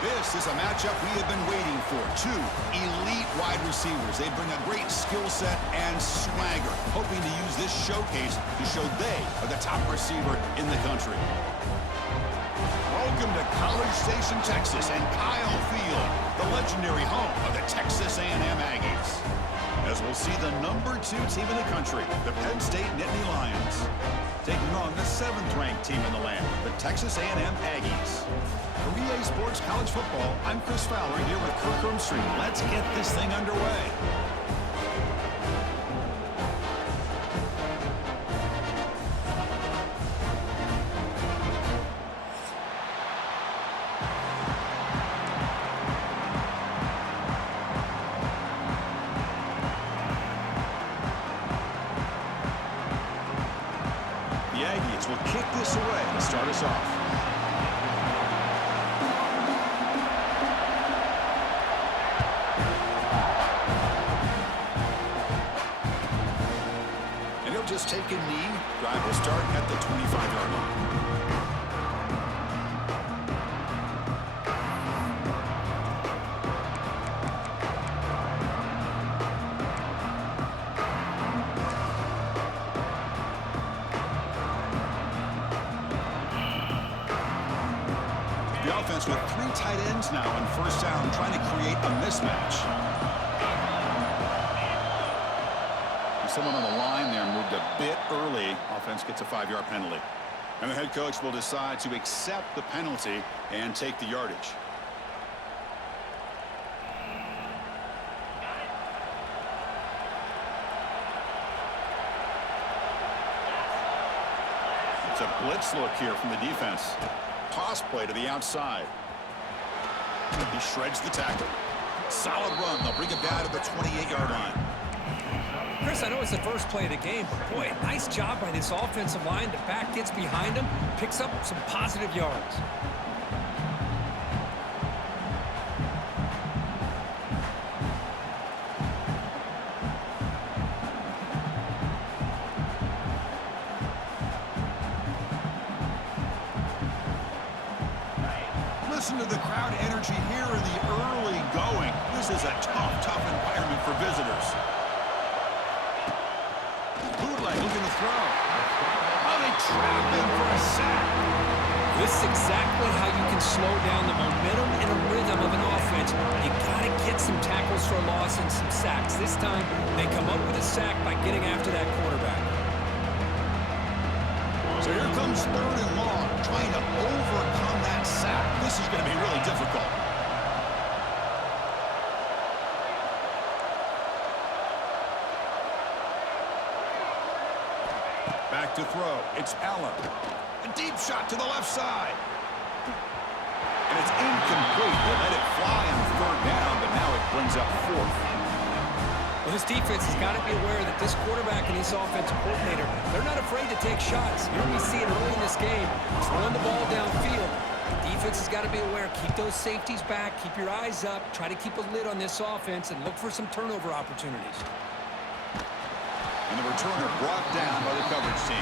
This is a matchup we have been waiting for. Two elite wide receivers. They bring a great skill set and swagger, hoping to use this showcase to show they are the top receiver in the country. Welcome to College Station, Texas, and Kyle Field, the legendary home of the Texas A&M Aggies. As we'll see the #2 team in the country, the Penn State Nittany Lions, taking on the 7th-ranked team in the land, the Texas A&M Aggies. For EA Sports College Football, I'm Chris Fowler here with Kirk Hermstreet. Let's get this thing underway. The Aggies will kick this away to start us off. Just take a knee. Drive will start at the 25-yard line. The offense with 3 tight ends now on first down, trying to create a mismatch. Someone on the line there moved a bit early. Offense gets a 5-yard penalty. And the head coach will decide to accept the penalty and take the yardage. It's a blitz look here from the defense. Toss play to the outside. He shreds the tackle. Solid run. They'll bring it down to the 28-yard line. Chris, I know it's the first play of the game, but boy, nice job by this offensive line. The back gets behind him, picks up some positive yards. Listen to the crowd energy here in the early going. This is a tough environment for visitors. Looking to throw. Oh, they trap him for a sack. This is exactly how you can slow down the momentum and a rhythm of an offense. You got to get some tackles for a loss and some sacks. This time, they come up with a sack by getting after that quarterback. So here comes 3rd and long, trying to overcome that sack. This is going to be really difficult. Back to throw. It's Allen. A deep shot to the left side. And it's incomplete. They let it fly on 3rd down, but now it brings up 4th. Well, this defense has got to be aware that this quarterback and this offensive coordinator, they're not afraid to take shots. You know, we see it early in this game, throwing the ball downfield. The defense has got to be aware. Keep those safeties back. Keep your eyes up. Try to keep a lid on this offense and look for some turnover opportunities. And the returner brought down by the coverage team.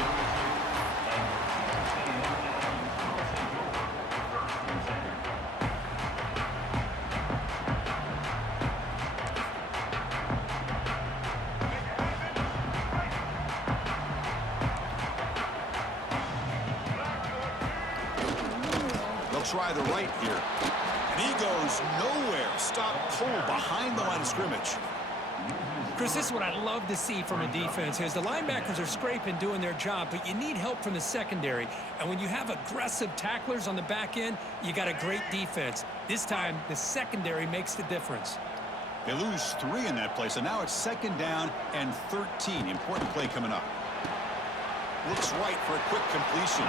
They'll try the right here. And he goes nowhere. Stop cold behind the line of scrimmage. Chris, this is what I love to see from a defense is the linebackers are scraping, doing their job, but you need help from the secondary. And when you have aggressive tacklers on the back end, you got a great defense. This time, the secondary makes the difference. They lose 3 in that play, so now it's 2nd down and 13. Important play coming up. Looks right for a quick completion.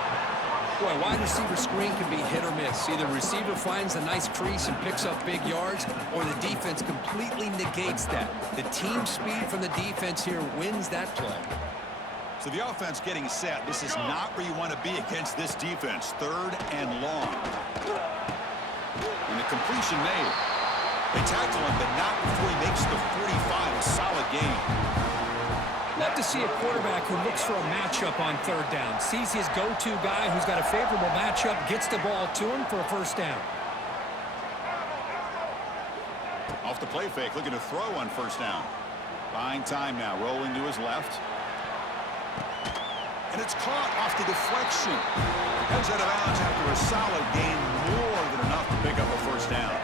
Boy, wide receiver screen can be hit or miss. Either receiver finds a nice crease and picks up big yards, or the defense completely negates that. The team speed from the defense here wins that play. So the offense getting set. This is not where you want to be against this defense. 3rd and long. And the completion made. They tackle him, but not before he makes the 45. A solid game. Love to see a quarterback who looks for a matchup on 3rd down. Sees his go-to guy who's got a favorable matchup, gets the ball to him for a 1st down. Off the play fake, looking to throw on first down. Buying time now, rolling to his left. And it's caught off the deflection. Heads out of bounds after a solid gain, more than enough to pick up a first down.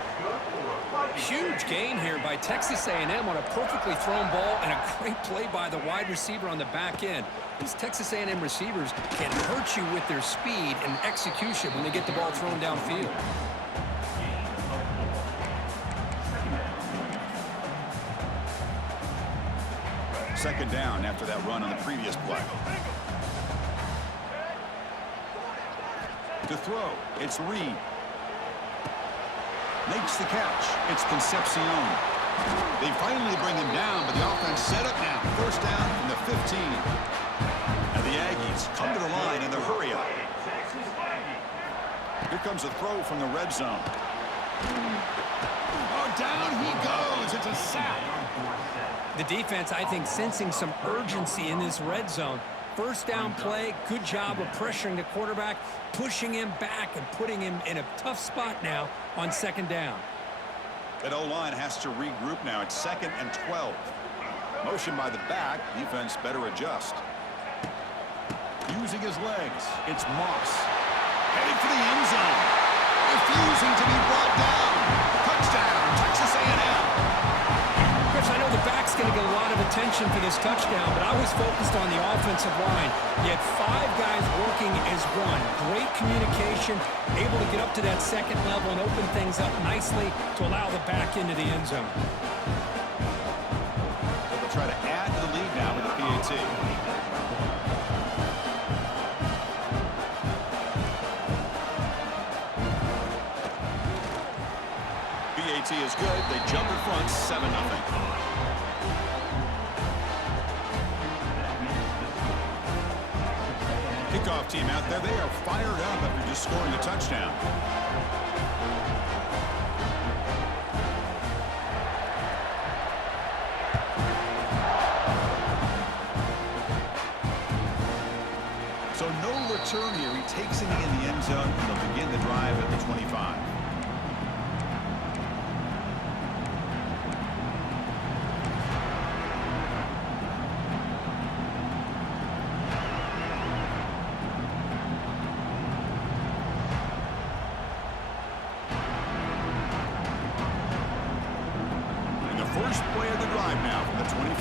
Huge gain here by Texas A&M on a perfectly thrown ball and a great play by the wide receiver on the back end. These Texas A&M receivers can hurt you with their speed and execution when they get the ball thrown downfield. Second down after that run on the previous play. To throw, it's Reed. Makes the catch. It's Concepcion. They finally bring him down, but the offense set up now. First down from the 15. And the Aggies come to the line in the hurry-up. Here comes a throw from the red zone. Oh, down he goes. It's a sack. The defense, I think, sensing some urgency in this red zone. First down play, good job of pressuring the quarterback, pushing him back and putting him in a tough spot now on second down. That O-line has to regroup now. It's 2nd and 12. Motion by the back. Defense better adjust. Using his legs. It's Moss. Heading for the end zone. Refusing to be brought down. Touchdown, Texas A&M. Chris, I know the back's going to get a lot of attention for this touchdown, but I was focused on the offensive line. You had 5 guys working as one. Great communication, able to get up to that second level and open things up nicely to allow the back into the end zone. They'll try to add to the lead now with the PAT. PAT is good. They jump in front 7-0. Kickoff team out there. They are fired up after just scoring a touchdown. So no return here. He takes it in the end zone, and they'll begin the drive at the 25. First play of the drive now from the 25.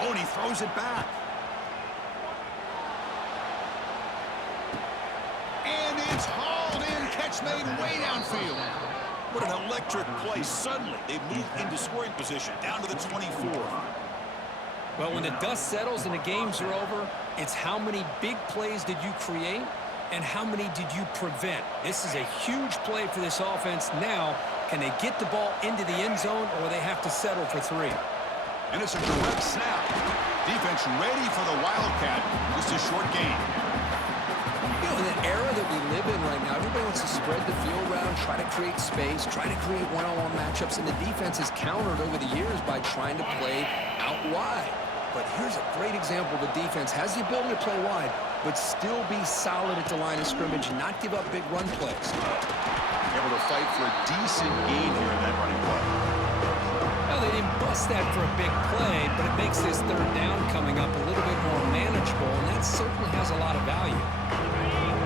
Oh, and he throws it back. And it's hauled in. Catch made way downfield. What an electric play. Suddenly, they move into scoring position down to the 24. Well, when the dust settles and the games are over, it's how many big plays did you create and how many did you prevent? This is a huge play for this offense. Now, can they get the ball into the end zone, or they have to settle for 3? And it's a direct snap. Defense ready for the Wildcat. Just a short gain. You know, in the era that we live in right now, everybody wants to spread the field around, try to create space, try to create one-on-one matchups, and the defense has countered over the years by trying to play out wide. But here's a great example. The defense has the ability to play wide, but still be solid at the line of scrimmage and not give up big run plays. Able to fight for a decent gain here in that running play. Well, they didn't bust that for a big play, but it makes this third down coming up a little bit more manageable, and that certainly has a lot of value.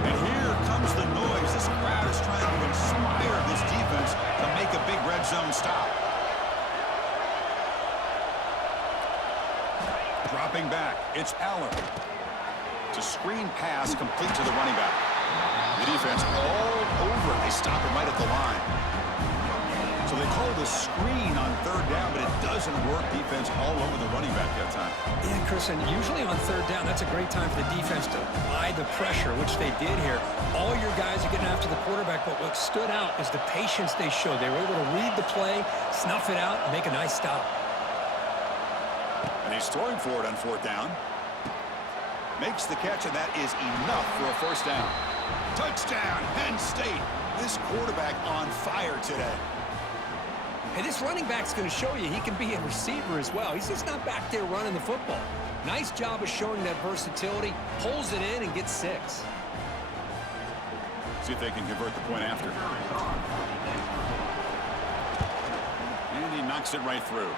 And here comes the noise. This crowd is trying to inspire this defense to make a big red zone stop. Dropping back, it's Aller. It's a screen pass complete to the running back. The defense all over. They stop him right at the line. So they call the screen on third down, but it doesn't work. Defense all over the running back that time. Yeah, Chris, and usually on third down, that's a great time for the defense to apply the pressure, which they did here. All your guys are getting after the quarterback, but what stood out is the patience they showed. They were able to read the play, snuff it out, and make a nice stop. And he's throwing for it on fourth down. Makes the catch, and that is enough for a first down. Touchdown, Penn State. This quarterback on fire today. Hey, this running back's going to show you he can be a receiver as well. He's just not back there running the football. Nice job of showing that versatility. Pulls it in and gets 6. See if they can convert the point after. And he knocks it right through.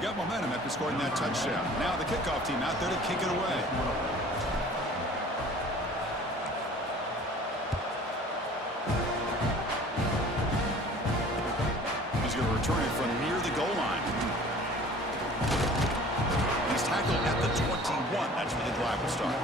Got momentum after scoring that touchdown. Now the kickoff team out there to kick it away. He's going to return it from near the goal line. He's tackled at the 21. That's where the drive will start.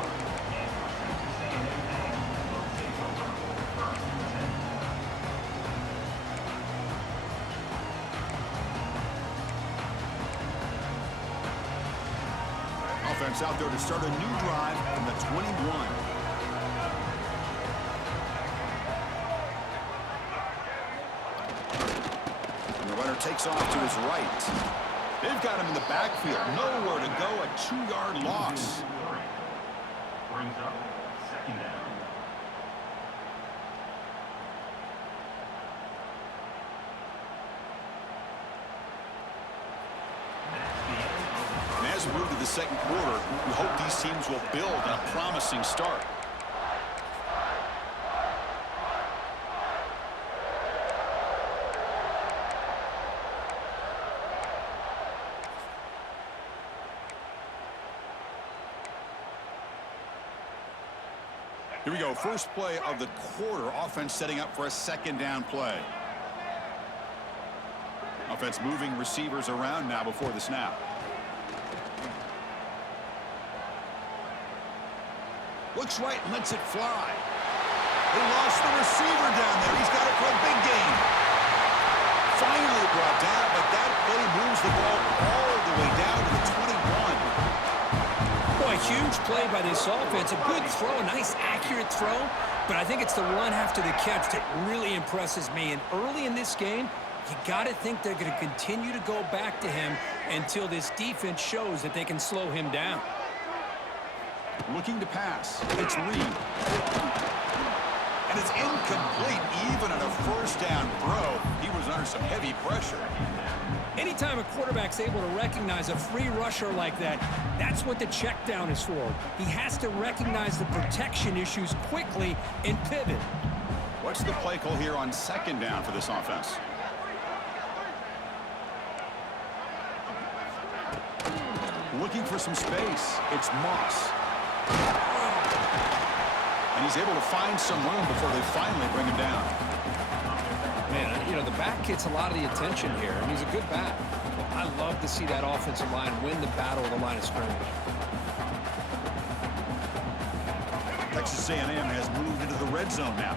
Offense out there to start a new drive from the 21. And the runner takes off to his right. They've got him in the backfield. Nowhere to go. A 2-yard loss. Brings up second down. And as we move to the second quarter, we hope these teams will build on a promising start. Here we go. First play of the quarter. Offense setting up for a second down play. Offense moving receivers around now before the snap. Looks right and lets it fly. They lost the receiver down there. He's got it for a big gain. Finally brought down, but that play moves the ball all the way down to the 21. Boy, huge play by this offense. A good throw, a nice accurate throw. But I think it's the run after the catch that really impresses me. And early in this game, you got to think they're going to continue to go back to him until this defense shows that they can slow him down. Looking to pass. It's Reed. And it's incomplete even on a first down throw. He was under some heavy pressure. Anytime a quarterback's able to recognize a free rusher like that, that's what the check down is for. He has to recognize the protection issues quickly and pivot. What's the play call here on second down for this offense? Looking for some space. It's Moss. And he's able to find some room before they finally bring him down. Man, you know, the back gets a lot of the attention here, and he's a good back. I love to see that offensive line win the battle of the line of scrimmage. Texas A&M has moved into the red zone now.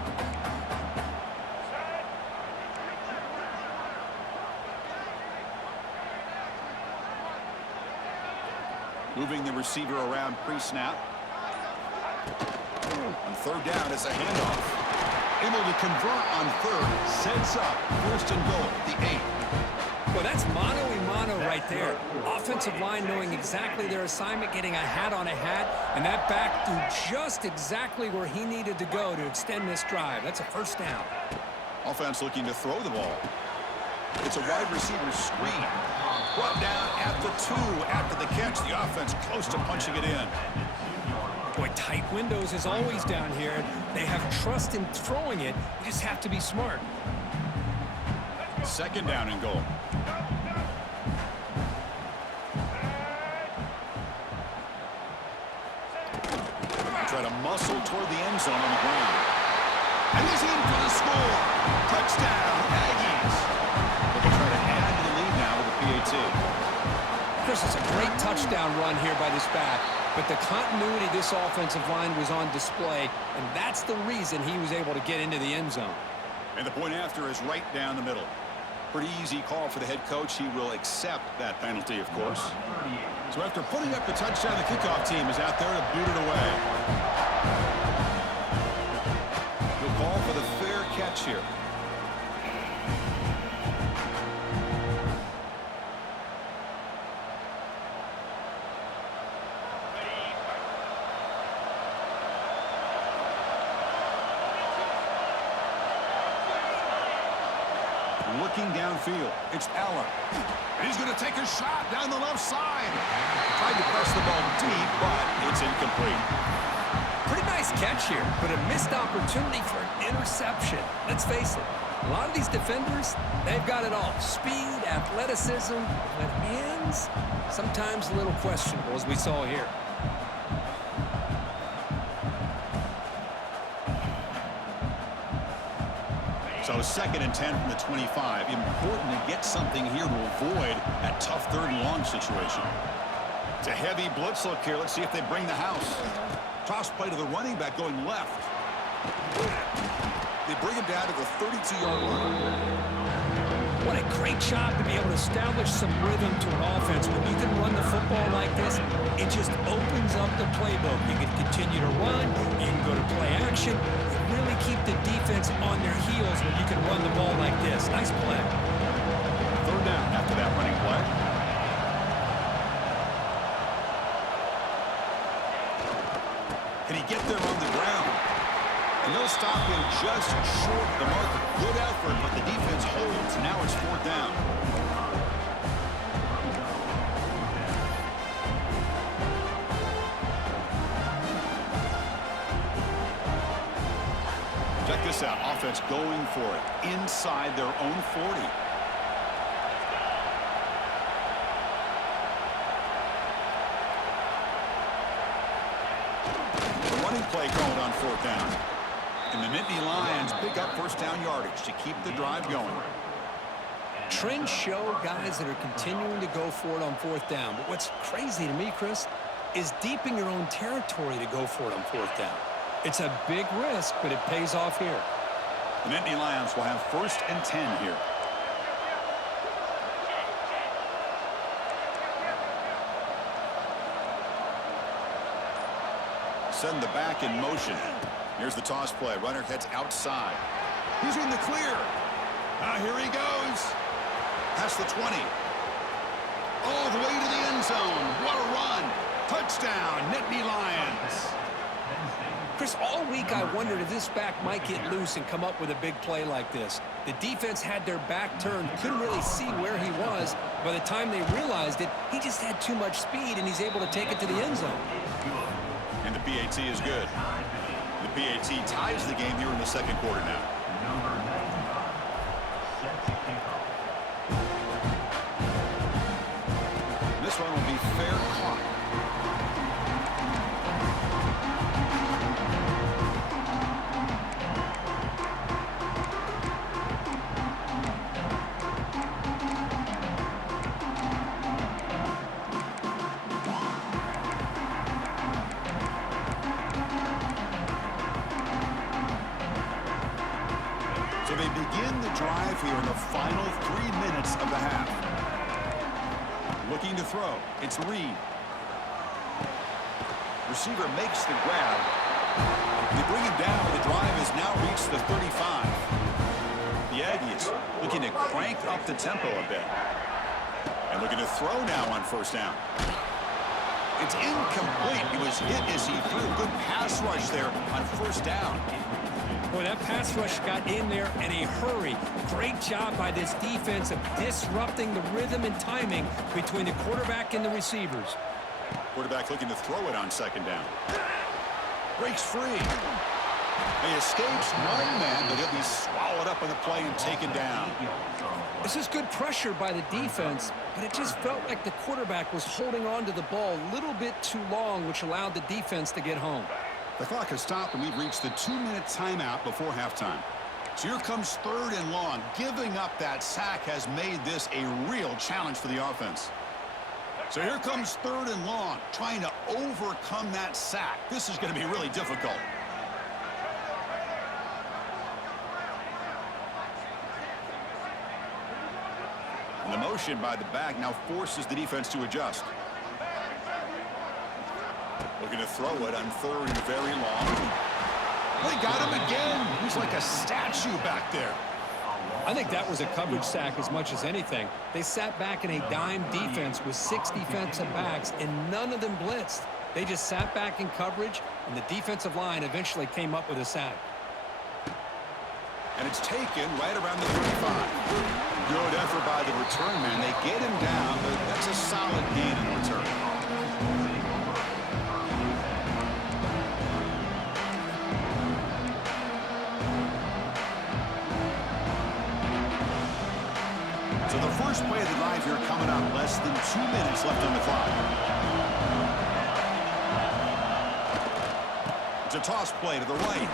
Moving the receiver around pre-snap. On third down, it's a handoff. Able to convert on third. Sets up first and goal, the 8. Well, that's mano-a-mano right there. Offensive line knowing exactly their assignment, getting a hat on a hat, and that back threw just exactly where he needed to go to extend this drive. That's a first down. Offense looking to throw the ball. It's a wide receiver screen. Brought down at the 2 after the catch. The offense close to punching it in. Boy, tight windows is always down here. They have trust in throwing it. You just have to be smart. Second down and goal. Try to muscle toward the end zone on the ground. And he's in for the score. Touchdown, Aggies. They try to add to the lead now with the PAT. Chris, it's a great touchdown run here by this back, but the continuity of this offensive line was on display, and that's the reason he was able to get into the end zone. And the point after is right down the middle. Pretty easy call for the head coach. He will accept that penalty, of course. So after putting up the touchdown, the kickoff team is out there to boot it away. He'll call for the fair catch here. looking downfield. It's Eller. And he's going to take a shot down the left side. Tried to press the ball deep, but it's incomplete. Pretty nice catch here, but a missed opportunity for an interception. Let's face it, a lot of these defenders, they've got it all. Speed, athleticism, but hands, sometimes a little questionable, as we saw here. So 2nd and 10 from the 25. Important to get something here to avoid that tough 3rd and long situation. It's a heavy blitz look here. Let's see if they bring the house. Toss play to the running back going left. They bring him down to the 32-yard line. What a great job to be able to establish some rhythm to an offense. When you can run the football like this, it just opens up the playbook. You can continue to run. You can go to play action. You really keep the defense on their heels when you can run the ball like this. Nice play. 3rd down after that running play. Can he get there on the ground? And they'll stop him just short of the marker. Good effort, but the defense holds. Now it's 4th down. Check this out. Offense going for it inside their own 40. Play called on 4th down. And the Nittany Lions pick up 1st down yardage to keep the drive going. Trends show guys that are continuing to go for it on 4th down. But what's crazy to me, Chris, is deep in your own territory to go for it on 4th down. It's a big risk, but it pays off here. The Nittany Lions will have 1st and 10 here. Send the back in motion. Here's the toss play. Runner heads outside. He's in the clear. Here he goes. Past the 20. All the way to the end zone. What a run. Touchdown, Nittany Lions. Chris, all week I wondered if this back might get loose and come up with a big play like this. The defense had their back turned, couldn't really see where he was. By the time they realized it, he just had too much speed, and he's able to take it to the end zone. And the PAT is good. The PAT ties the game here in the 2nd quarter now. This one will be fair caught. So they begin the drive here in the final 3 minutes of the half. Looking to throw. It's Reed. Receiver makes the grab. They bring him down. The drive has now reached the 35. The Aggies looking to crank up the tempo a bit. And looking to throw now on 1st down. It's incomplete. He was hit as he threw. Good pass rush there on 1st down. Boy, that pass rush got in there in a hurry. Great job by this defense of disrupting the rhythm and timing between the quarterback and the receivers. Quarterback looking to throw it on 2nd down. Breaks free. He escapes one man, but he'll be swallowed up on the play and taken down. This is good pressure by the defense, but it just felt like the quarterback was holding on to the ball a little bit too long, which allowed the defense to get home. The clock has stopped, and we've reached the 2-minute timeout before halftime. So here comes 3rd and long. Giving up that sack has made this a real challenge for the offense. So here comes 3rd and long, trying to overcome that sack. This is going to be really difficult. And the motion by the back now forces the defense to adjust. Looking to throw it on 3rd and very long. They got him again. He's like a statue back there. I think that was a coverage sack as much as anything. They sat back in a dime defense with 6 defensive backs, and none of them blitzed. They just sat back in coverage, and the defensive line eventually came up with a sack. And it's taken right around the 35. Good effort by the return man. They get him down, but that's a solid gain in return. So the first play of the drive here coming up. Less than 2 minutes left on the clock. It's a toss play to the right.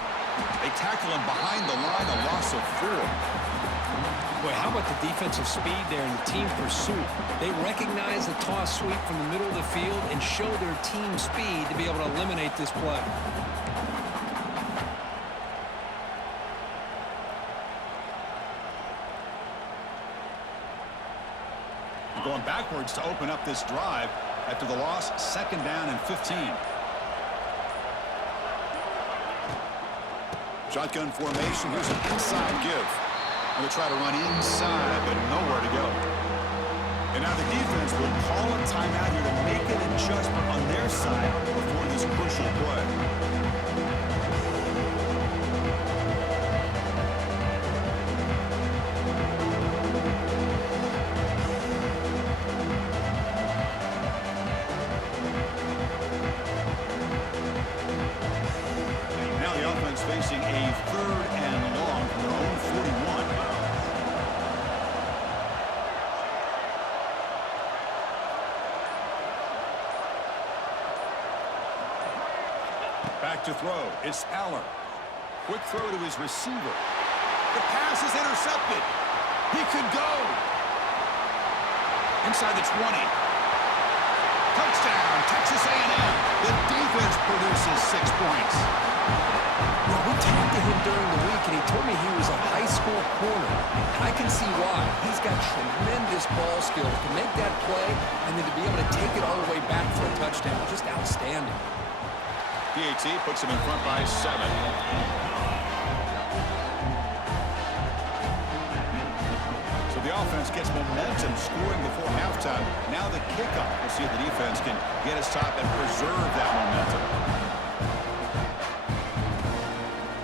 They tackle him behind the line, a loss of 4. Boy, how about the defensive speed there in the team pursuit? They recognize the toss sweep from the middle of the field and show their team speed to be able to eliminate this play. Going backwards to open up this drive after the loss, 2nd down and 15. Shotgun formation. Here's an inside give. And they try to run inside, but nowhere to go. And now the defense will call a timeout here to make an adjustment on their side before this crucial play. Facing a 3rd and long from their own 41. Back to throw. It's Aller. Quick throw to his receiver. The pass is intercepted. He could go. Inside the 20. Touchdown, Texas A&M. The defense produces 6 points. Well, we talked to him during the week, and he told me he was a high school corner. And I can see why. He's got tremendous ball skills to make that play and then to be able to take it all the way back for a touchdown. Just outstanding. PAT puts him in front by 7. So the offense gets momentum scoring before halftime. Now the kickoff. We'll see if the defense can get his top and preserve that momentum.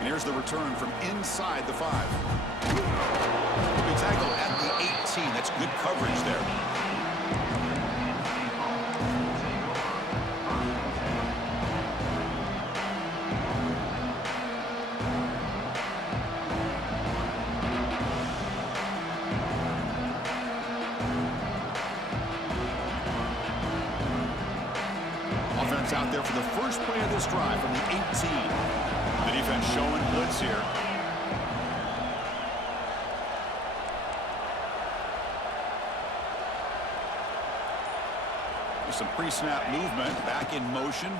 Here's the return from inside the 5. He'll be tackled at the 18. That's good coverage there. Offense out there for the first play of this drive from the 18. The defense showing blitz here. There's some pre-snap movement. Back in motion.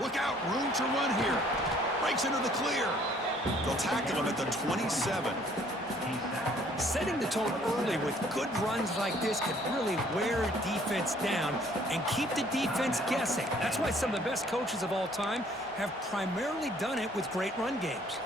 Look out. Room to run here. Breaks into the clear. They'll tackle him at the 27. Setting the tone early with good runs like this could really wear defense down and keep the defense guessing. That's why some of the best coaches of all time have primarily done it with great run games.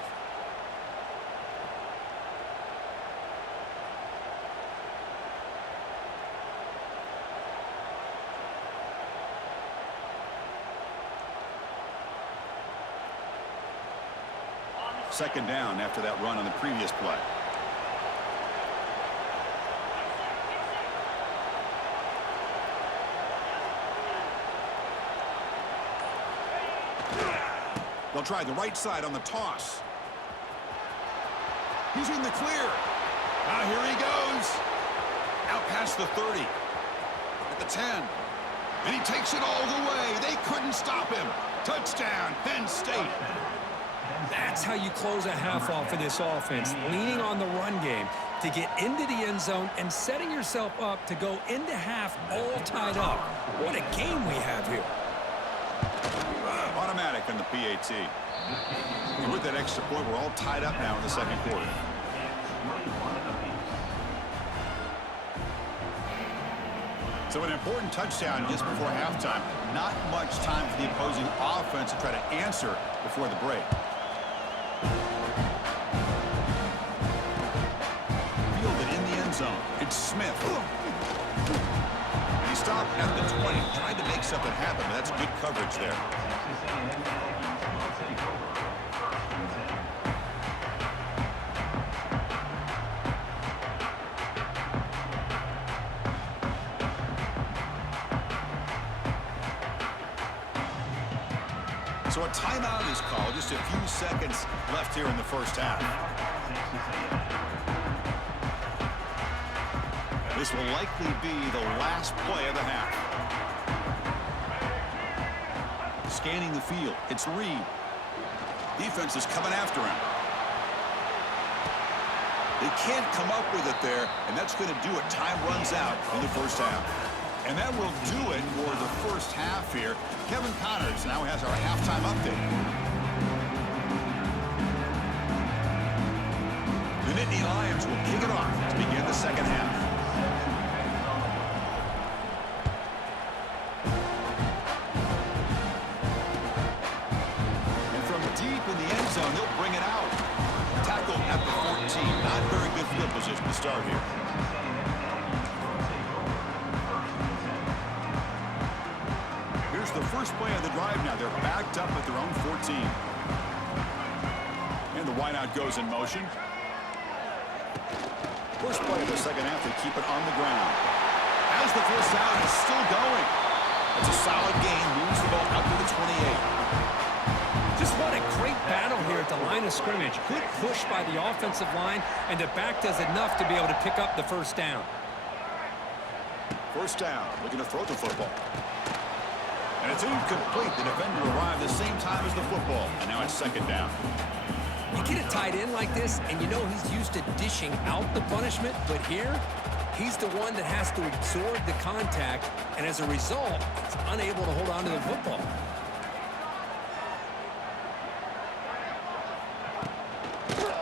Second down after that run on the previous play. They'll try the right side on the toss. He's in the clear. Now here he goes. Out past the 30. At the 10. And he takes it all the way. They couldn't stop him. Touchdown, Penn State. That's how you close a half off in this offense, leaning on the run game to get into the end zone and setting yourself up to go into half all tied up. What a game we have here. Automatic on the PAT. And with that extra point, we're all tied up now in the second quarter. So an important touchdown just before halftime. Not much time for the opposing offense to try to answer before the break. Fielded in the end zone. It's Smith. And he stopped at the 20. Tried to make something happen, but that's good coverage there. So a timeout is called. Just a few seconds left here in the first half. This will likely be the last play of the half. Scanning the field. It's Reed. Defense is coming after him. They can't come up with it there, and that's going to do it. Time runs out in the first half. And that will do it for the first half here. Kevin Connors now has our halftime update. The Nittany Lions will kick it off to begin the second half. And from deep in the end zone, they'll bring it out. Tackled at the 14. Not very good field position to start here. Here's the first play of the drive now. They're backed up at their own 14. And the wideout goes in motion. First play of the second half, they keep it on the ground. As the first down is still going. It's a solid gain, moves the ball up to the 28. Just what a great battle here at the line of scrimmage. Good push by the offensive line, and the back does enough to be able to pick up the first down. First down, looking to throw the football. And it's incomplete. The defender arrived the same time as the football, and now it's second down. You get a tight end like this, and you know he's used to dishing out the punishment, but here, he's the one that has to absorb the contact, and as a result, he's unable to hold on to the football.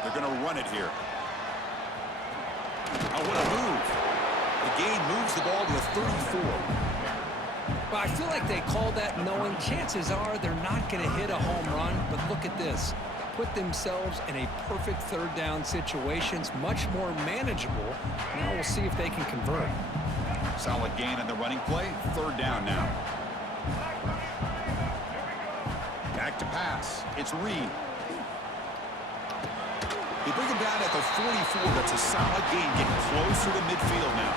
They're going to run it here. Oh, what a move. The gain moves the ball to the 34. Well, I feel like they called that knowing chances are they're not going to hit a home run, but look at this. Put themselves in a perfect third down situations, much more manageable. Now we'll see if they can convert. Solid gain on the running play. Third down now. Back to pass. It's Reed. They bring him down at the 44. That's a solid gain, getting closer to midfield now.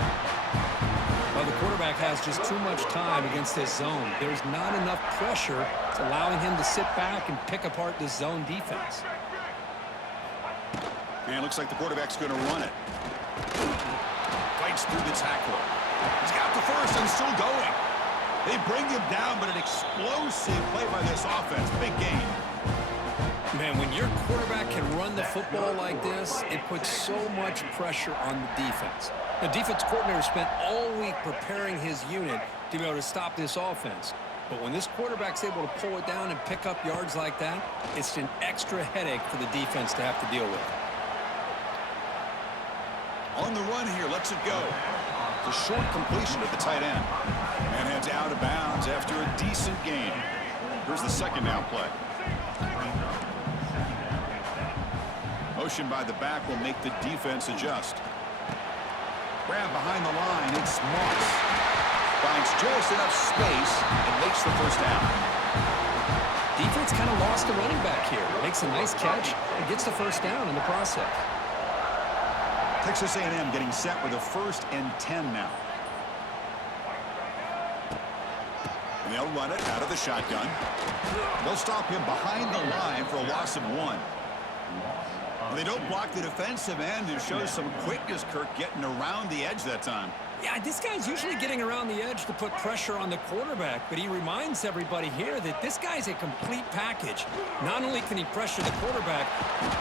Well, the quarterback has just too much time against this zone. There's not enough pressure to allowing him to sit back and pick apart this zone defense. And it looks like the quarterback's going to run it. Fights through the tackler. He's got the first and still going. They bring him down, but an explosive play by this offense. Big gain. Man, when your quarterback can run the football like this, it puts so much pressure on the defense. The defense coordinator spent all week preparing his unit to be able to stop this offense. But when this quarterback's able to pull it down and pick up yards like that, it's an extra headache for the defense to have to deal with. On the run here, lets it go. It's a short completion at the tight end. And heads out of bounds after a decent gain. Here's the second down play. Motion by the back will make the defense adjust. Grab behind the line, it's Moss. Finds just enough space and makes the first down. Defense kind of lost the running back here. Makes a nice catch and gets the first down in the process. Texas A&M getting set with a 1st and 10 now. And they'll run it out of the shotgun. They'll stop him behind the line for a loss of 1. They don't block the defensive end and shows some quickness, Kirk, getting around the edge that time. Yeah, this guy's usually getting around the edge to put pressure on the quarterback, but he reminds everybody here that this guy's a complete package. Not only can he pressure the quarterback,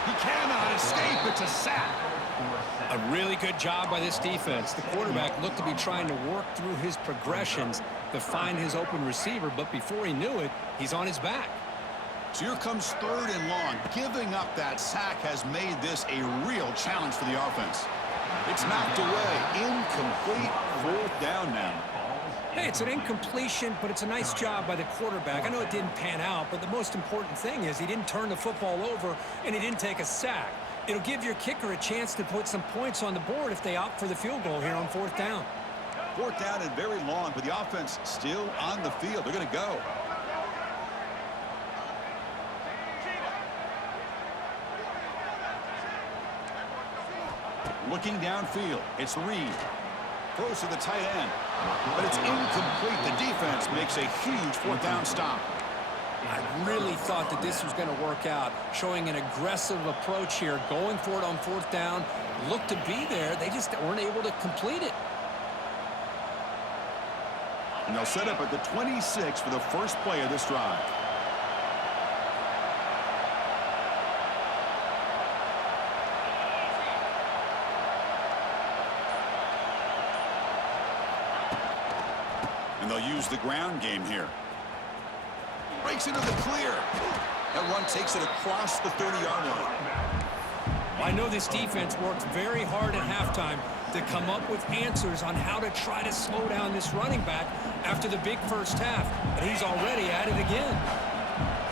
he cannot escape. It's a sack. A really good job by this defense. The quarterback looked to be trying to work through his progressions to find his open receiver, but before he knew it, he's on his back. So here comes 3rd and long. Giving up that sack has made this a real challenge for the offense. It's knocked away. Incomplete. 4th down now. Hey, it's an incompletion, but it's a nice job by the quarterback. I know it didn't pan out, but the most important thing is he didn't turn the football over and he didn't take a sack. It'll give your kicker a chance to put some points on the board if they opt for the field goal here on 4th down. 4th down and very long, but the offense still on the field. They're going to go. Looking downfield, it's Reed. Throws to the tight end, but it's incomplete. The defense makes a huge 4th down stop. I really thought that this was going to work out, showing an aggressive approach here, going for it on fourth down. Looked to be there. They just weren't able to complete it. And they'll set up at the 26 for the first play of this drive. And they'll use the ground game here. Breaks into the clear. That run takes it across the 30-yard line. I know this defense worked very hard at halftime to come up with answers on how to try to slow down this running back after the big first half, and he's already at it again.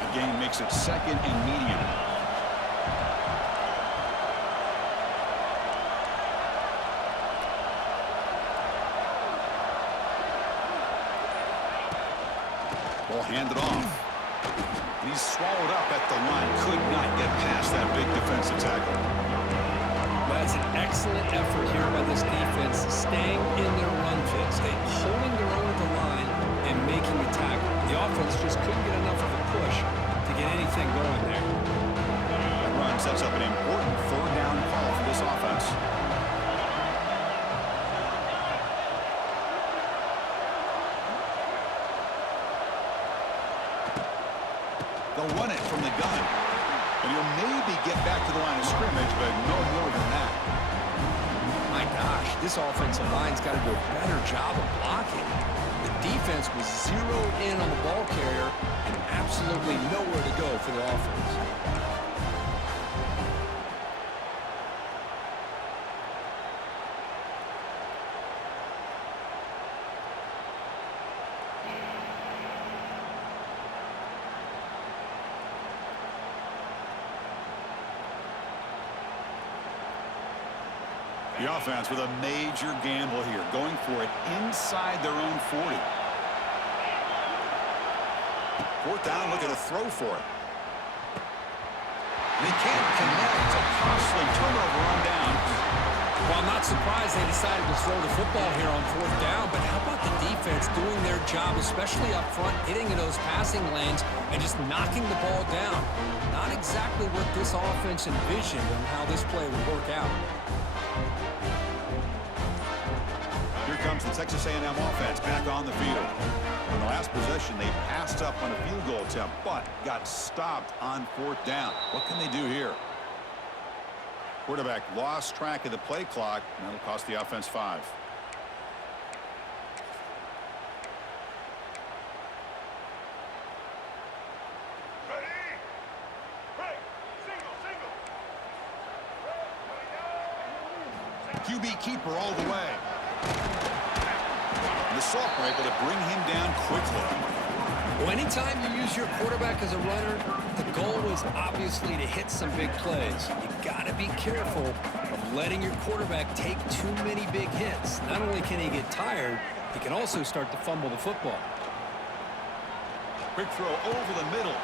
The game makes it second and medium. Ball handed off. And he's swallowed up at the line. Could not get past that big defensive tackle. That's an excellent effort here by this defense, staying in their run fit, staying holding their own at the line and making a tackle. The offense just couldn't get enough of a push to get anything going there. That run sets up an important third down call for this offense. They'll run it from the gun. And he'll maybe get back to the line of scrimmage, but no more than that. My gosh, this offensive line's got to do a better job of blocking. The defense was zeroed in on the ball carrier and absolutely nowhere to go for the offense. The offense with a major gamble here, going for it inside their own 40. Fourth down, look at a throw for it. And he can't connect. A costly turnover on downs. Well, I'm not surprised they decided to throw the football here on fourth down, but how about the defense doing their job, especially up front, hitting in those passing lanes and just knocking the ball down? Not exactly what this offense envisioned and how this play would work out. Here comes the Texas A&M offense back on the field. On the last possession, they passed up on a field goal attempt, but got stopped on fourth down. What can they do here? Quarterback lost track of the play clock, and that'll cost the offense 5. QB keeper all the way. And the Salk were able to bring him down quickly. Well, anytime you use your quarterback as a runner, the goal is obviously to hit some big plays. You got to be careful of letting your quarterback take too many big hits. Not only can he get tired, he can also start to fumble the football. Quick throw over the middle.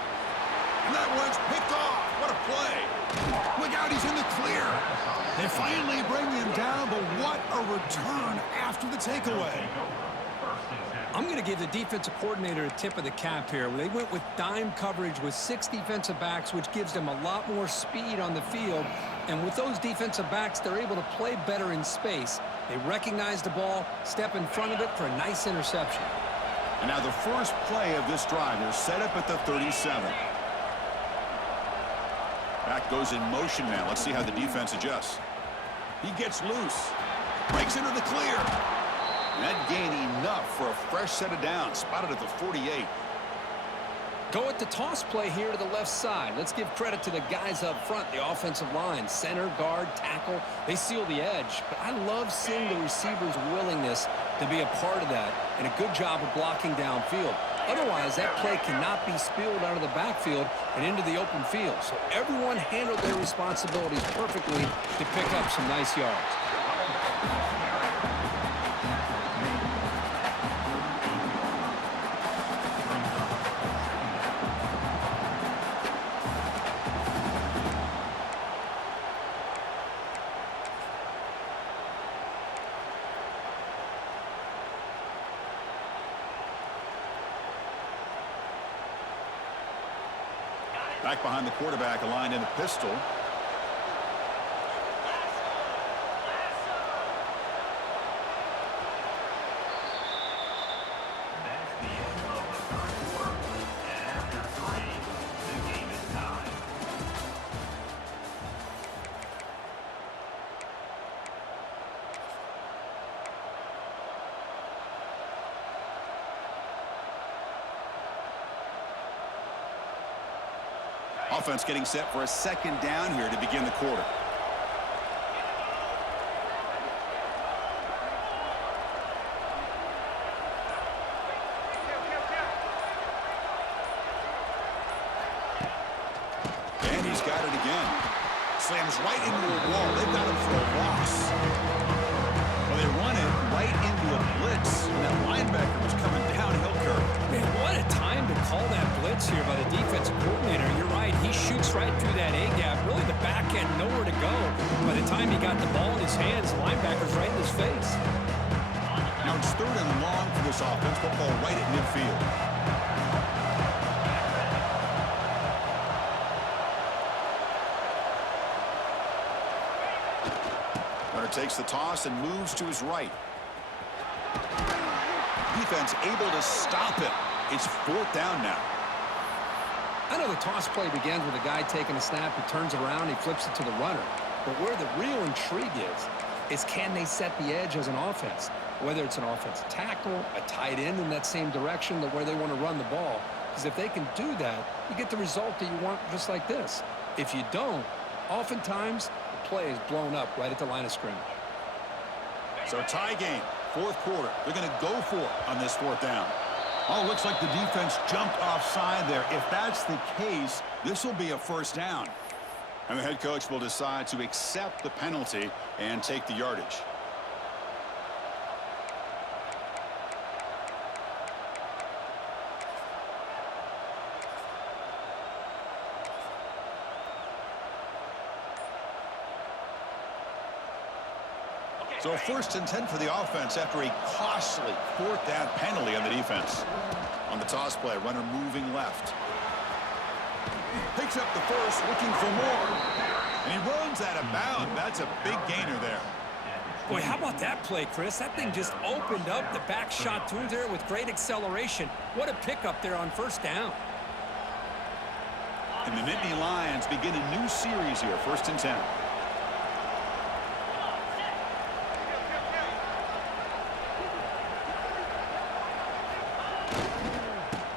And that one's picked off. What a play. Look out, he's in the clear. They finally bring him down, but what a return after the takeaway. I'm going to give the defensive coordinator a tip of the cap here. They went with dime coverage with 6 defensive backs, which gives them a lot more speed on the field. And with those defensive backs, they're able to play better in space. They recognize the ball, step in front of it for a nice interception. And now the first play of this drive, they're set up at the 37. Back goes in motion now. Let's see how the defense adjusts. He gets loose. Breaks into the clear. And that gained enough for a fresh set of downs. Spotted at the 48. Go at the toss play here to the left side. Let's give credit to the guys up front, the offensive line, center, guard, tackle. They seal the edge. But I love seeing the receiver's willingness to be a part of that and a good job of blocking downfield. Otherwise, that play cannot be spilled out of the backfield and into the open field. So everyone handled their responsibilities perfectly to pick up some nice yards. Back behind the quarterback, aligned in the pistol. That's the end of the first quarter. And after 3, the game is tied. Offense getting set for a second down here to begin the quarter. And he's got it again. Slams right into a wall. They've got him for a loss. Well, they run it right into a blitz. And that linebacker was coming downhill curve. Man, what a time to call that blitz here by the defensive coordinator. You're right. He shoots right through that A-gap. Really, the back end, nowhere to go. By the time he got the ball in his hands, the linebacker's right in his face. Now it's 3rd and long for this offense. Football right at midfield. Runner takes the toss and moves to his right. Defense able to stop it. It's 4th down now. I know the toss play begins with a guy taking a snap, he turns it around, he flips it to the runner. But where the real intrigue is can they set the edge as an offense? Whether it's an offensive tackle, a tight end in that same direction where they want to run the ball. Because if they can do that, you get the result that you want just like this. If you don't, oftentimes the play is blown up right at the line of scrimmage. So a tie game, 4th quarter. They're going to go for it on this 4th down. Oh, looks like the defense jumped offside there. If that's the case, this will be a 1st down. And the head coach will decide to accept the penalty and take the yardage. So 1st and 10 for the offense after a costly 4th down penalty on the defense. On the toss play, runner moving left. Picks up the first, looking for more. And he runs out of bounds. That's a big gainer there. Boy, how about that play, Chris? That thing just opened up. The back shot through there with great acceleration. What a pickup there on 1st down. And the Nittany Lions begin a new series here, 1st and 10.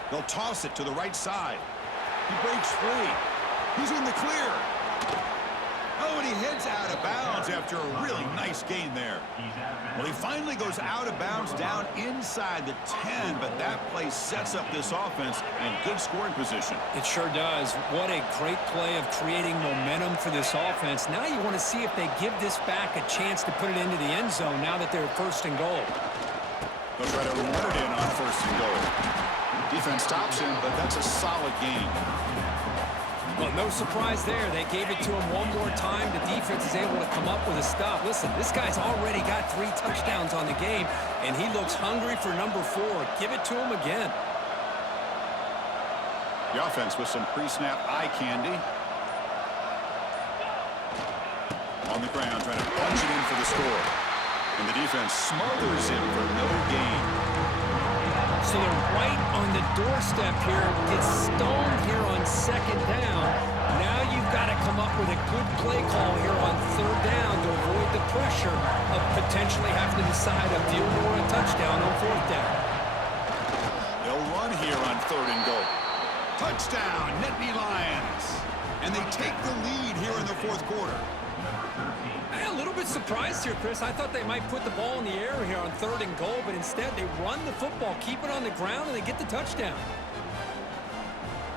They'll toss it to the right side. He breaks free. He's in the clear. Oh, and he heads out of bounds after a really nice gain there. Well, he finally goes out of bounds down inside the 10, but that play sets up this offense in good scoring position. It sure does. What a great play of creating momentum for this offense. Now you want to see if they give this back a chance to put it into the end zone now that they're 1st and goal. They'll try to run it in on 1st and goal. Defense stops him, but that's a solid gain. Well, no surprise there. They gave it to him one more time. The defense is able to come up with a stop. Listen, this guy's already got 3 touchdowns on the game, and he looks hungry for number 4. Give it to him again. The offense with some pre-snap eye candy. On the ground, trying to punch it in for the score. And the defense smothers him for no gain. So they're right on the doorstep here. Gets stoned here on 2nd down. Now you've got to come up with a good play call here on 3rd down to avoid the pressure of potentially having to decide a field goal or a touchdown on 4th down. They'll run here on 3rd and goal. Touchdown, Nittany Lions. And they take the lead here in the 4th quarter. I'm a little bit surprised here, Chris. I thought they might put the ball in the air here on 3rd and goal, but instead they run the football, keep it on the ground, and they get the touchdown.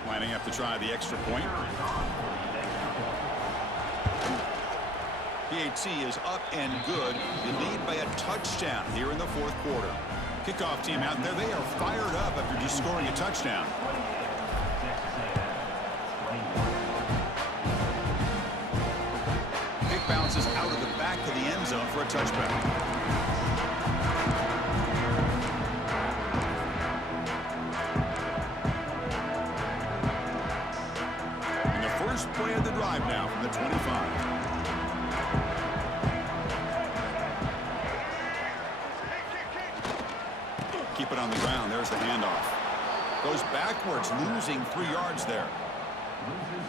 Lining up to try the extra point. PAT is up and good. You lead by a touchdown here in the 4th quarter. Kickoff team out there. They are fired up after just scoring a touchdown. Kick bounces out of the back of the end zone for a touchback. the 25. Keep it on the ground. There's the handoff. Goes backwards, losing 3 yards there.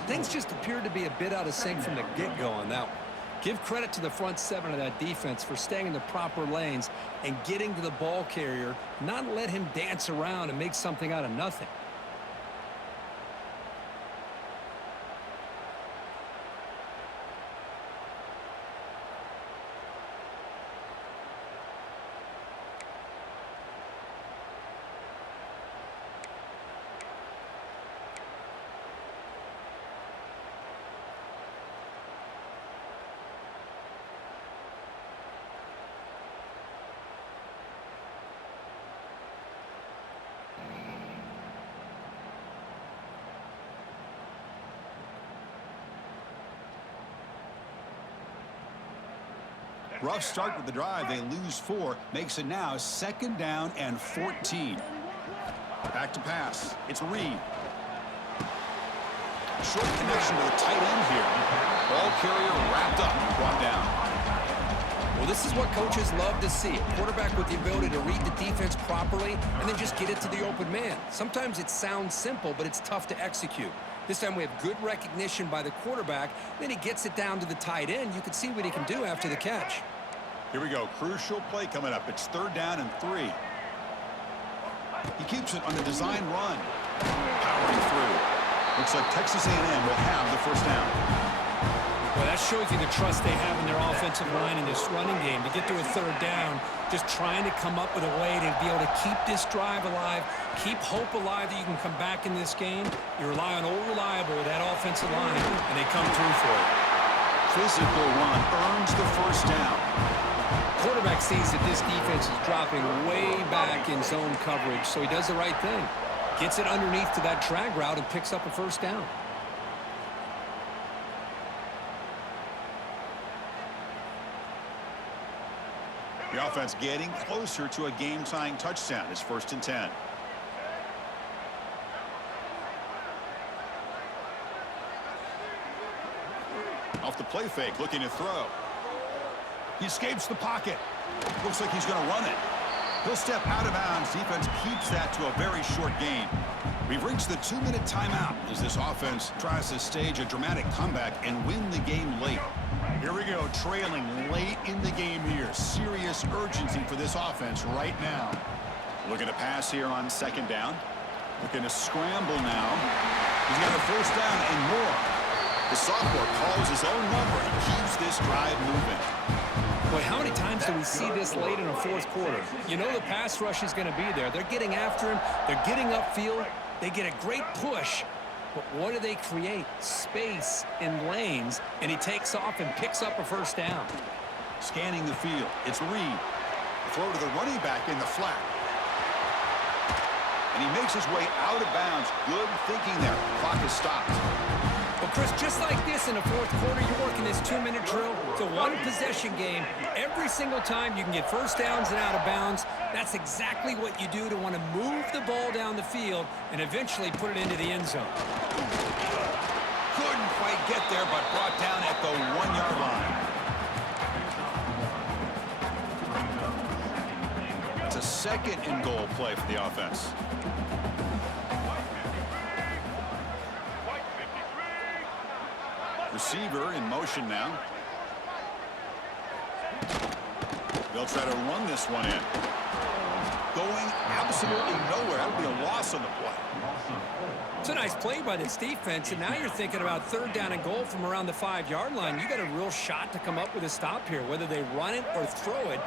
Things just appeared to be a bit out of sync from the get-go on that one. Give credit to the front 7 of that defense for staying in the proper lanes and getting to the ball carrier, not let him dance around and make something out of nothing. Rough start with the drive. They lose 4. Makes it now 2nd down and 14. Back to pass. It's Reed. Short connection to the tight end here. Ball carrier wrapped up and brought down. Well, this is what coaches love to see. A quarterback with the ability to read the defense properly and then just get it to the open man. Sometimes it sounds simple, but it's tough to execute. This time we have good recognition by the quarterback. Then he gets it down to the tight end. You can see what he can do after the catch. Here we go. Crucial play coming up. It's 3rd down and 3. He keeps it on the design run. Powering through. Looks like Texas A&M will have the 1st down. Well, that shows you the trust they have in their offensive line in this running game. To get to a 3rd down, just trying to come up with a way to be able to keep this drive alive, keep hope alive that you can come back in this game. You rely on old reliable with that offensive line, and they come through for it. Physical run earns the 1st down. Quarterback sees that this defense is dropping way back in zone coverage, so he does the right thing. Gets it underneath to that drag route and picks up a 1st down. The offense getting closer to a game-tying touchdown. It's 1st and 10. Off the play fake, looking to throw. He escapes the pocket. Looks like he's going to run it. He'll step out of bounds. Defense keeps that to a very short gain. We've reached the 2-minute timeout as this offense tries to stage a dramatic comeback and win the game late. Here we go, trailing late in the game here. Serious urgency for this offense right now. Looking to pass here on 2nd down. Looking to scramble now. He's got a 1st down and more. The sophomore calls his own number and keeps this drive moving. Boy, how many times do we see this late in a 4th quarter? You know the pass rush is going to be there. They're getting after him. They're getting upfield. They get a great push. But what do they create? Space in lanes, and he takes off and picks up a 1st down. Scanning the field. It's Reed. Throw to the running back in the flat. And he makes his way out of bounds. Good thinking there. Clock is stopped. Well, Chris, just like this in the 4th quarter, you're working this 2-minute drill. It's a 1-possession game. Every single time you can get 1st downs and out of bounds. That's exactly what you do to want to move the ball down the field and eventually put it into the end zone. Couldn't quite get there, but brought down at the 1-yard line. It's a 2nd and goal play for the offense. Receiver in motion now. They'll try to run this one in. Going absolutely nowhere. That'll be a loss on the play. It's a nice play by this defense, and now you're thinking about 3rd down and goal from around the 5-yard line. You got a real shot to come up with a stop here. Whether they run it or throw it,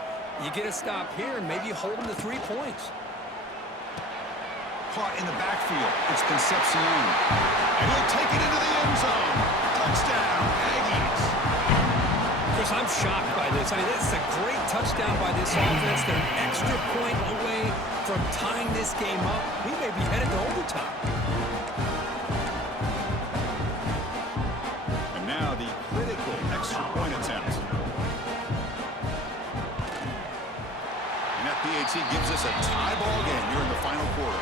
you get a stop here, and maybe you hold them to 3 points. Caught in the backfield. It's Concepcion. And he'll take it into the end zone. Touchdown, Aggies. Chris, I'm shocked by this. I mean, this is a great touchdown by this offense. They're an extra point away from tying this game up. We may be headed to overtime. And now the critical extra point attempt. And that PAT gives us a tie ball game here in the final quarter.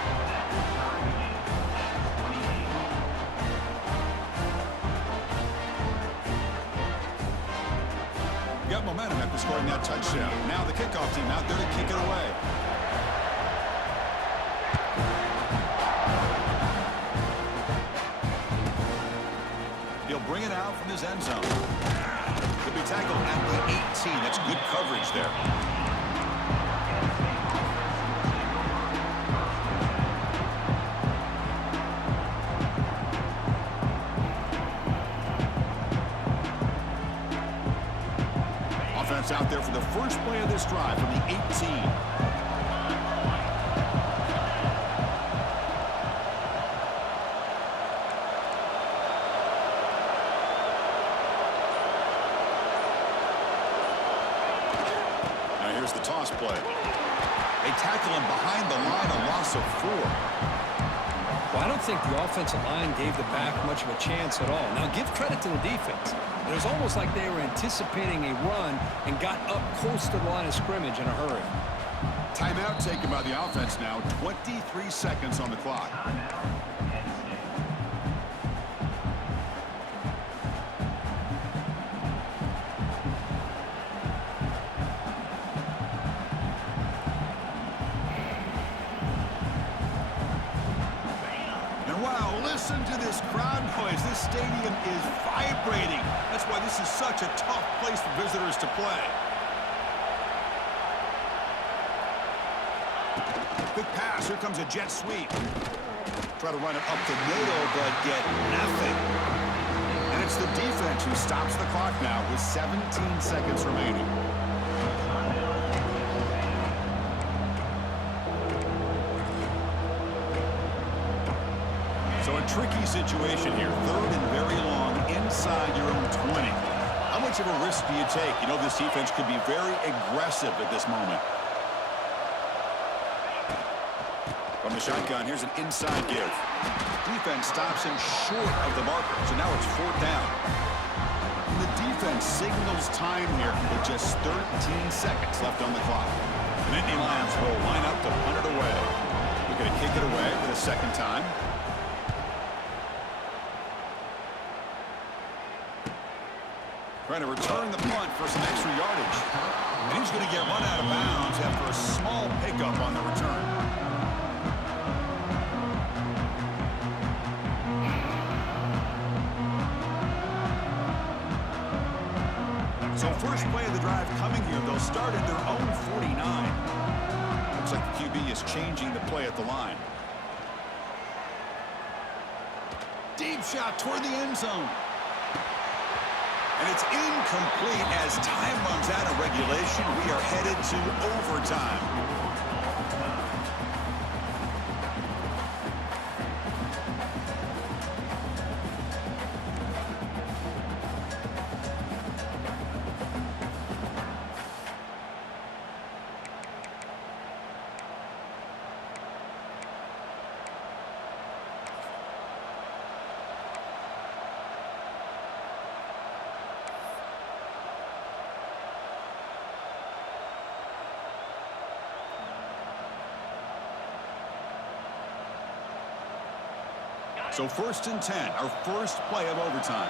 for scoring that touchdown. Now the kickoff team out there to kick it away. He'll bring it out from his end zone. Could be tackled at the 18. That's good coverage there. Offense out there for the first play of this drive from the 18. Here's the toss play. They tackle him behind the line, a loss of 4. Well, I don't think the offensive line gave the back much of a chance at all. Now, give credit to the defense. It was almost like they were anticipating a run and got up close to the line of scrimmage in a hurry. Timeout taken by the offense now. 23 seconds on the clock. Listen to this crowd noise. This stadium is vibrating. That's why this is such a tough place for visitors to play. Quick pass. Here comes a jet sweep. Try to run it up the middle, but get nothing. And it's the defense who stops the clock now with 17 seconds remaining. So a tricky situation here. 3rd and very long inside your own 20. How much of a risk do you take? You know, this defense could be very aggressive at this moment. From the shotgun, here's an inside give. Defense stops him short of the marker, so now it's 4th down. The defense signals time here with just 13 seconds left on the clock. And Indian Lions will line up to punt it away. We're going to kick it away for the 2nd time. Trying to return the punt for some extra yardage. And he's going to get run out of bounds after a small pickup on the return. So first play of the drive coming here. They'll start at their own 49. Looks like the QB is changing the play at the line. Deep shot toward the end zone. And it's incomplete as time runs out of regulation. We are headed to overtime. So 1st and 10, our first play of overtime.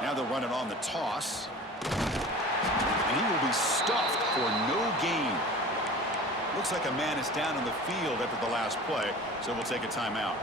Now they'll run it on the toss. And he will be stuffed for no gain. Looks like a man is down on the field after the last play, so we'll take a timeout.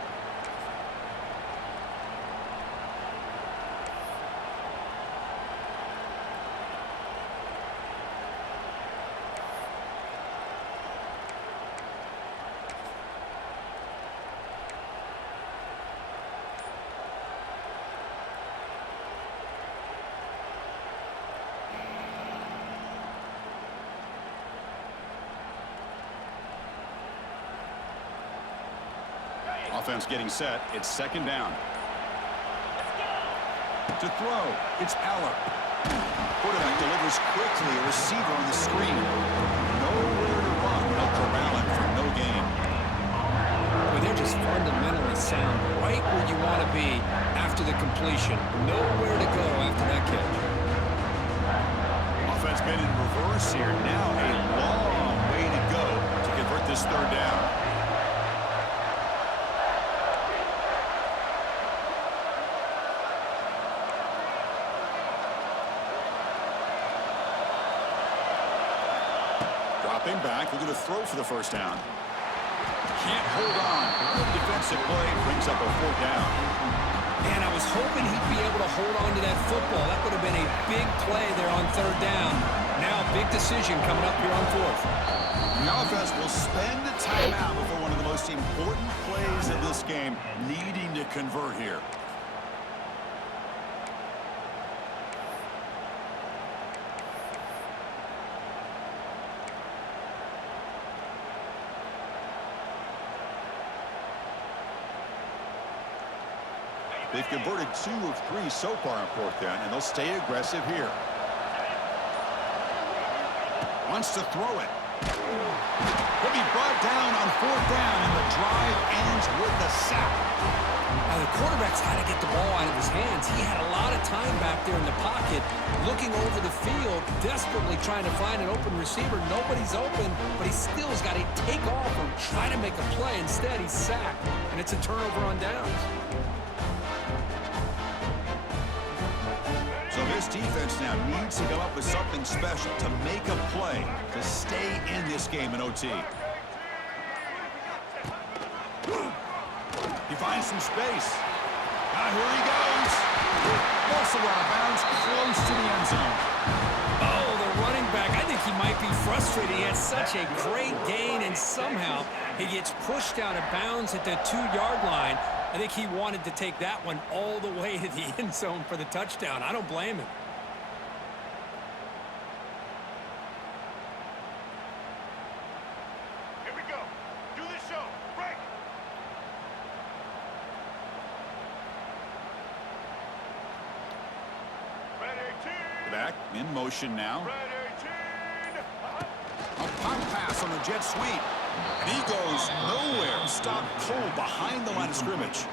Offense getting set. It's 2nd down. To throw, it's Aller. Quarterback delivers quickly. A receiver on the screen. Nowhere to run. They'll corral him for no gain. Well, they're just fundamentally sound. Right where you want to be after the completion. Nowhere to go after that catch. Offense been in reverse here. Now a long way to go to convert this 3rd down. Dropping back, looking to throw for the first down. Can't hold on. Good defensive play brings up a 4th down. Man, I was hoping he'd be able to hold on to that football. That would have been a big play there on 3rd down. Now, big decision coming up here on 4th. The offense will spend a timeout before one of the most important plays of this game, needing to convert here. They've converted 2 of 3 so far on 4th down, and they'll stay aggressive here. Wants to throw it. He'll be brought down on 4th down, and the drive ends with the sack. Now, the quarterback's got to get the ball out of his hands. He had a lot of time back there in the pocket, looking over the field, desperately trying to find an open receiver. Nobody's open, but he still has got to take off or try to make a play. Instead, he's sacked, and it's a turnover on downs. So this defense now needs to come up with something special to make a play to stay in this game in OT. He finds some space. Now here he goes. Also out of bounds, close to the end zone. Oh, the running back, I think he might be frustrated. He had such a great gain, and somehow he gets pushed out of bounds at the 2-yard line. I think he wanted to take that one all the way to the end zone for the touchdown. I don't blame him. Here we go. Do the show. Break. Ready, team. Back in motion now. Ready, team. A pop pass on the jet sweep. And he goes nowhere. Stopped cold behind the line of scrimmage.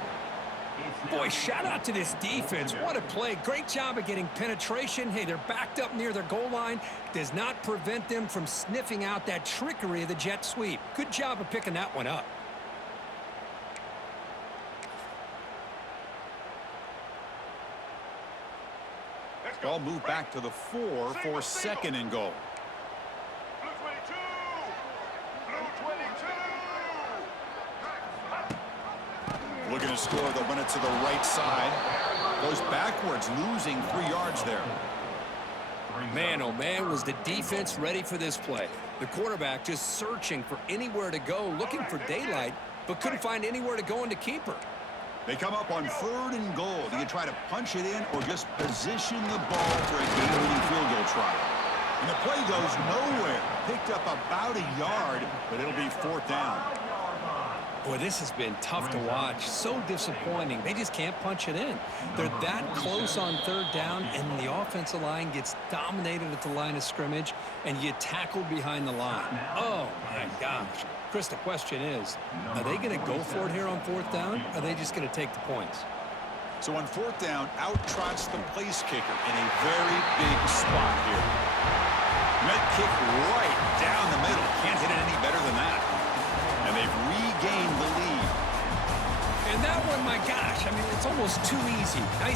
Boy, shout out to this defense. What a play. Great job of getting penetration. Hey, they're backed up near their goal line. Does not prevent them from sniffing out that trickery of the jet sweep. Good job of picking that one up. Let's go. Ball moved back to the 4 for 2nd and goal. Blue 22. Blue 22. Looking to score, they'll run it to the right side. Goes backwards, losing 3 yards there. Man, oh man, was the defense ready for this play. The quarterback just searching for anywhere to go, looking for daylight, but couldn't find anywhere to go into keeper. They come up on 3rd and goal. Do you try to punch it in or just position the ball for a game-winning field goal try? And the play goes nowhere. Picked up about a yard, but it'll be 4th down. Boy, this has been tough to watch. So disappointing. They just can't punch it in. They're that close on 3rd down, and the offensive line gets dominated at the line of scrimmage, and you tackle behind the line. Oh, my gosh. Chris, the question is, are they going to go for it here on 4th down, or are they just going to take the points? So on 4th down, out trots the place kicker in a very big spot here. Met kick right down the middle. Can't hit it any better than that. And they've regained the lead. And that one, my gosh, I mean, it's almost too easy. Nice